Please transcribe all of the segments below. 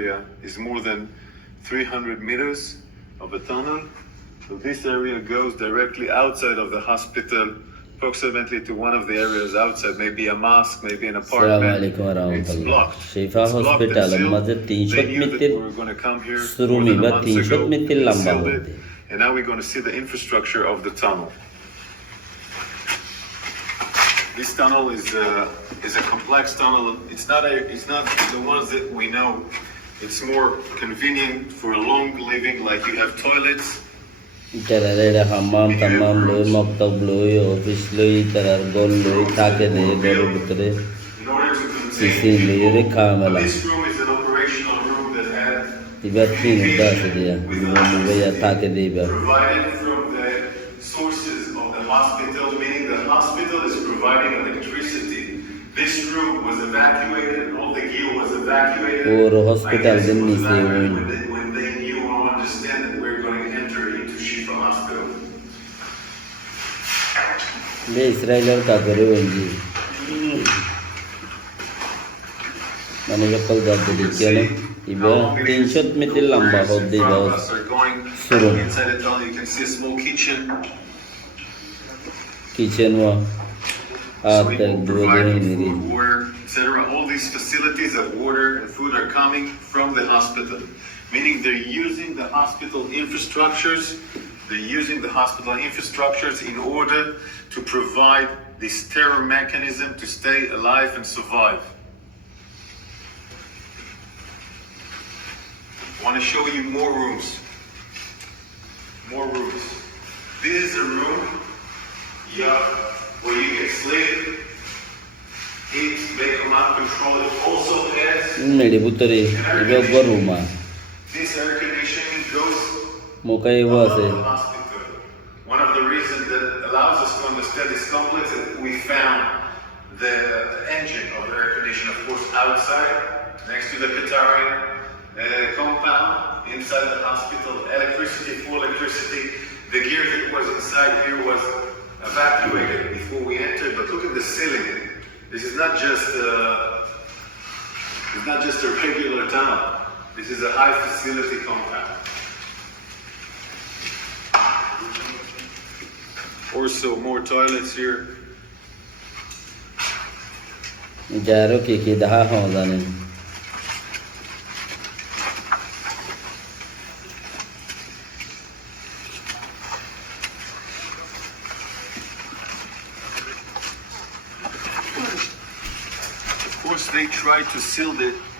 area is more than 300 meters of a tunnel. So this area goes directly outside of the hospital, approximately to one of the areas outside, maybe a mosque, maybe an apartment. It's blocked. Shifa Hospital maze 300 metre শুরুমি বা 300 metre লম্বা হতে And now we're going to see the infrastructure of the tunnel. This tunnel is a complex tunnel. It's not the ones that we know. It's more convenient for long living, like you have toilets. Terare hammam tamam loy maktab loy office loy tarar gol loy thake de gor butare sisi loy re kamala This room is an operational room that had tibatin da sedia mo ya thake de ba provided from the sources of the hospital, meaning the hospital is providing electricity. This room was evacuated, all the gear was evacuated. Or hospital din ni se when they knew or understand that we're going to enter into Shifa Hospital. le Israeler ka kare hoyi mane kal da de kene iba 300 meter lamba hodde ba shuru Inside the tunnel you can see a small kitchen wa after food, water, etc. All these facilities of water and food are coming from the hospital, meaning they're using the hospital infrastructures. They're using the hospital infrastructures in order to provide this terror mechanism to stay alive and survive. I want to show you more rooms. More rooms. This is a room, where you can sleep, eat, make a mouth control. It also has nedi butare iba goruma this air conditioning goes mokai wa se above the hospital. One of the reasons that allows us to understand this complex is we found the engine of the air conditioner, of course, outside, next to the Qatari compound, inside the hospital. Full electricity. The gear that was inside here was evacuated before we entered, but look at the ceiling. This is not just a regular tunnel. This is a high facility compound. Also more toilets here. jaro ke daha hawdane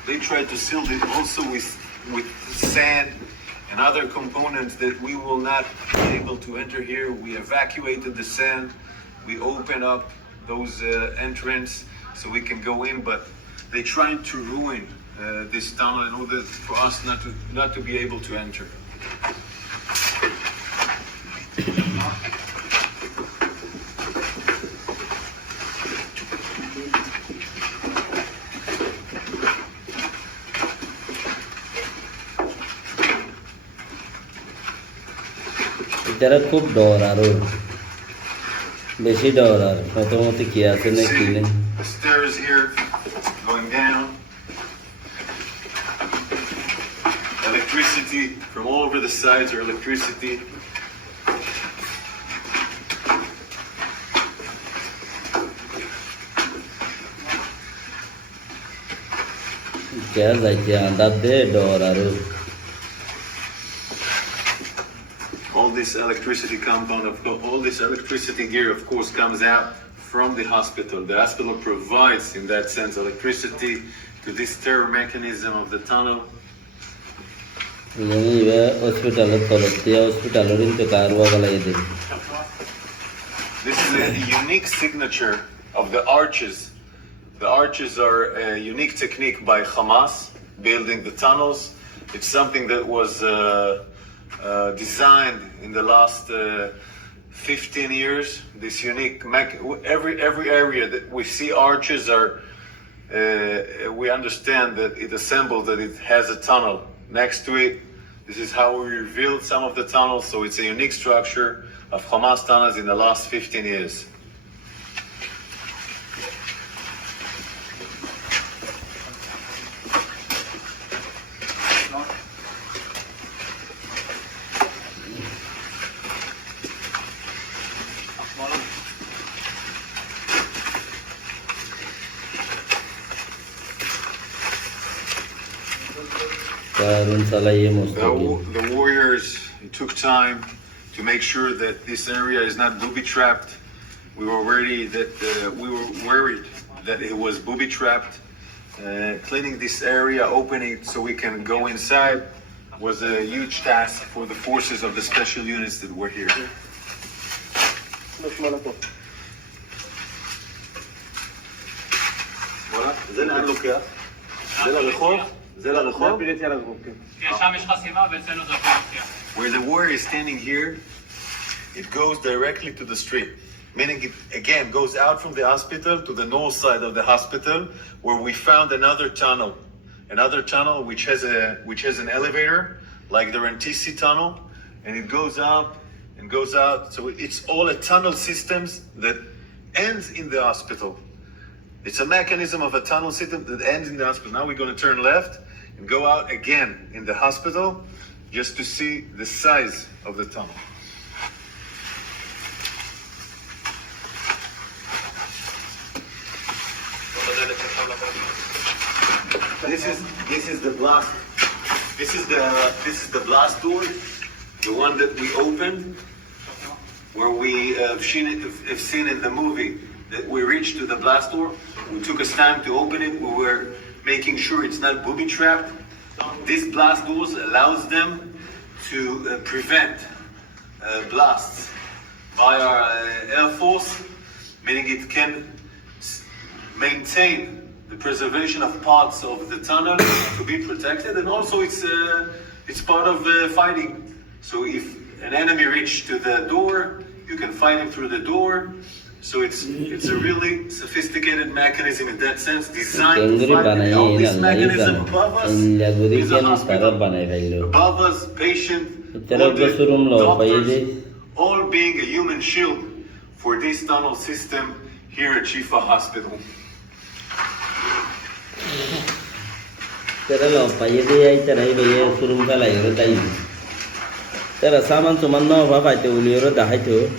They tried to seal it also with sand and other components that we will not be able to enter here. We evacuated the sand. We opened up those entrance so we can go in, but they tried to ruin this tunnel in order for us not to be able to enter. যারা খুব ডর আরো বেশি ডর আর প্রথমত কি আছে না কি নেই The stairs here going down. Electricity from all over the sides are electricity. क्या जाइए अंदर दे डर आरो All this electricity compound, all this electricity gear, of course, comes out from the hospital. The hospital provides, in that sense, electricity to this terror mechanism of the tunnel. This is a unique signature of the arches. The arches are a unique technique by Hamas, building the tunnels. It's something that was designed in the last 15 years. This unique, every area that we see arches are, we understand that it assembles, that it has a tunnel next to it. This is how we revealed some of the tunnels, so it's a unique structure of Hamas tunnels in the last 15 years. Karun salaye mustaqil. The warriors took time to make sure that this area is not booby trapped. We were worried that it was booby trapped. Cleaning this area, opening it so we can go inside, was a huge task for the forces of the special units that were here. וואלה, זה לאן לוקח? זה לרחוב? זה לרחוב? שם יש חסימה ואצלנו זה הפנסיה. Where the warrior is standing here, it goes directly to the street. Meaning it again goes out from the hospital to the north side of the hospital, where we found another tunnel which has an elevator, like the Rantisi tunnel, and it goes up and goes out. So it's all a tunnel systems that ends in the hospital. It's a mechanism of a tunnel system that ends in the hospital. Now we're going to turn left and go out again in the hospital, just to see the size of the tunnel. This is the blast. This is the blast door, the one that we opened, where we have seen in the movie that we reached to the blast door. We took us time to open it. We were making sure it's not booby trapped. This blast doors allows them to prevent blasts by our Air Force, meaning it can maintain the preservation of parts of the tunnel to be protected, and also it's part of fighting. So if an enemy reaches to the door, you can fight him through the door. So it's a really sophisticated mechanism in that sense, designed to fight. And all this mechanism above us is a hospital. Above us, patient, doctors, all being a human shield for this tunnel system here at Shifa Hospital. Tera lo paye ai tera I baye surum ka lai ro dai. Tera saman suman no ba fa te uli ro da hai to.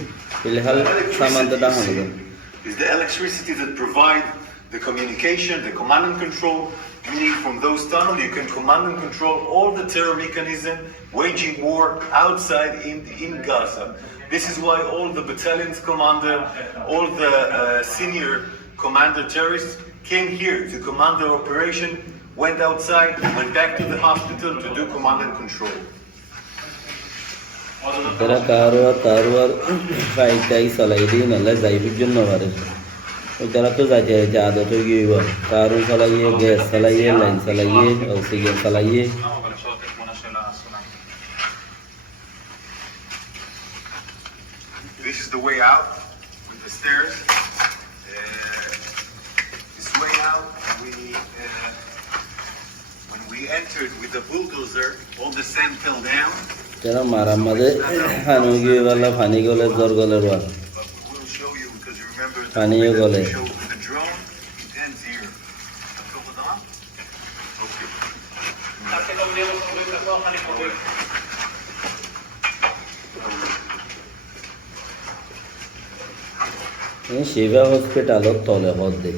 Filhal saman da han. Is the electricity that provide the communication, the command and control, meaning from those tunnels you can command and control all the terror mechanism waging war outside in Gaza. This is why all the battalion's commander, all the senior commander terrorists came here to command their operation, went outside, went back to the hospital to do command and control. Tera karuar fight tai salai din alla jai bujun no bare. Tera to jaje jada to giwa. Karu salai gas salai line salai oxygen salai. This is the way out with the stairs. This way out, when we entered with the bulldozer, all the sand fell down. Tera maramade hanu gi wala pani gole jor gole ro. But we'll show you because you remember Pani gole. the show with the drone. It ends here. Okay. In Shiva hospital of tole hodde.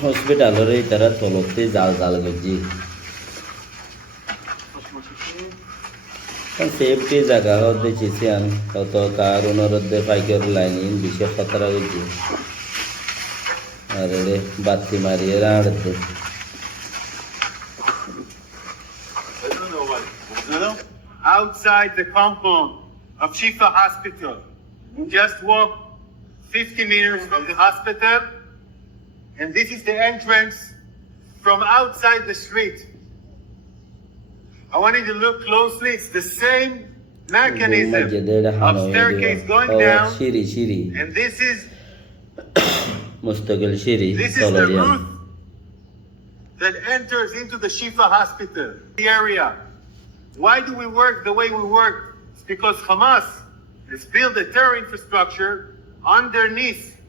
Hospital रे तरह तोलते जाल गजी safety जगह होते चिसियान तो कारुन रद्दे फाइकर line विषय खतरा गजी अरे रे बाती मारिए राड़ते outside the compound of Shifa Hospital. We just walked 50 meters from the hospital, and this is the entrance from outside the street. I want you to look closely. It's the same mechanism of staircase going down, shiri and this is mustaqil shiri the route that enters into the Shifa Hospital, the area. Why do we work the way we work? It's because Hamas has built a terror infrastructure underneath,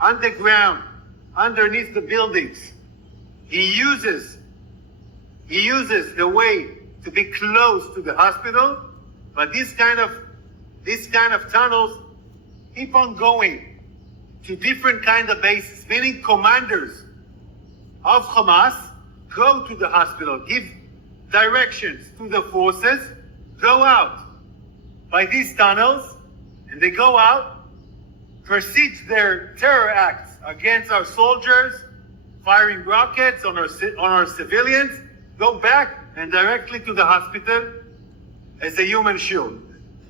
underground, underneath the buildings. He uses He uses the way to be close to the hospital, but this kind of tunnels keep on going to different kind of bases, meaning commanders of Hamas go to the hospital, give directions to the forces, go out by these tunnels, and they go out, proceed their terror acts against our soldiers, firing rockets on our civilians, go back and directly to the hospital as a human shield.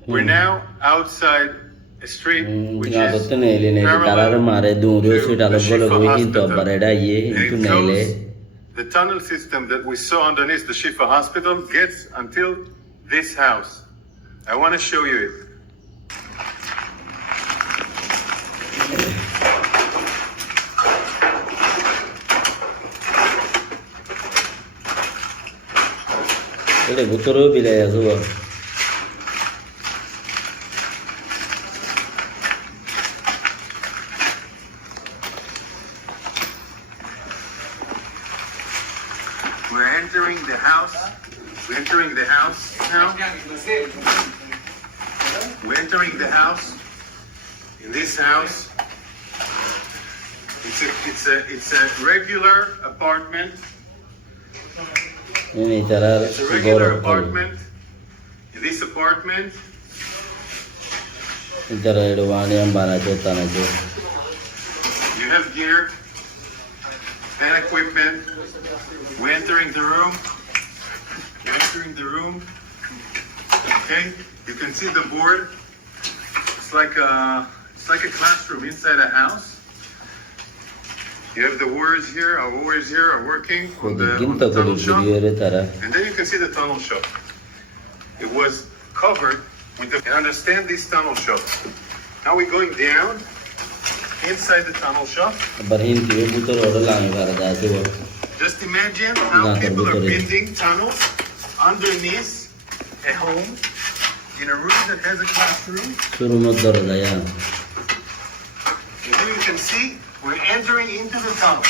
We're now outside a street which is parallel to the Shifa hospital. And the tunnel system that we saw underneath the Shifa hospital gets until this house. I want to show you it. Ele butoro bile yazuwa. We're entering the house. We're entering the house now. We're entering the house. In this house, it's a regular apartment. Ini cara It's a regular apartment. In this apartment, cara edwani ambana chota na jo. you have gear and equipment. We're entering the room. We're entering the room. Okay, you can see the board. It's like a classroom inside a house. You have the warriors here. Our warriors here are working on the tunnel shop. And then you can see the tunnel shop. It was covered with the... Understand this tunnel shop. Now we're going down inside the tunnel shop. Just imagine how people are building tunnels underneath a home in a room that has a classroom. And then you can see we're entering into the tunnel.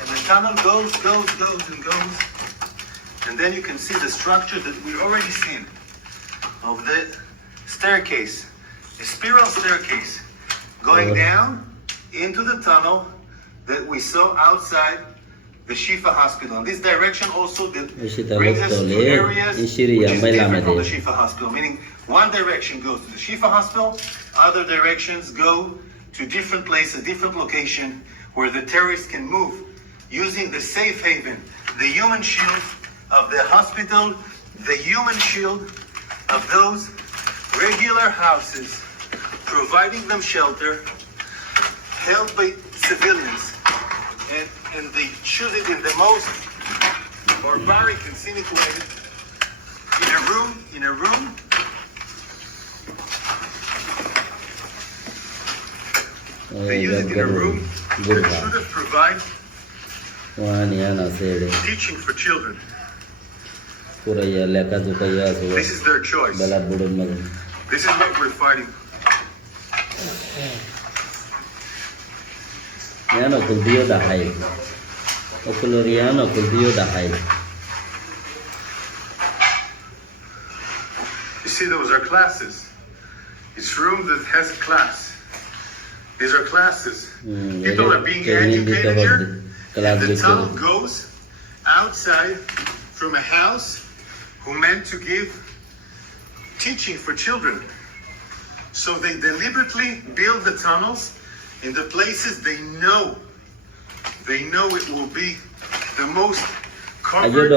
And the tunnel goes and goes. And then you can see the structure that we've already seen of the staircase, a spiral staircase going down into the tunnel that we saw outside the Shifa hospital. And this direction also that brings us to areas which is different from the Shifa hospital, meaning one direction goes to the Shifa hospital, other directions go to different places, different location where the terrorists can move using the safe haven, the human shield of the hospital, the human shield of those regular houses, providing them shelter, held by civilians, and they choose it in the most barbaric and cynic way. In a room. They use it in a room that should have provided teaching for children. This is their choice. This is what we're fighting. You see, those are classes. It's room that has a class. These are classes. People are being educated here. And the tunnel goes outside from a house who meant to give teaching for children. So they deliberately build the tunnels in the places they know it will be the most covered.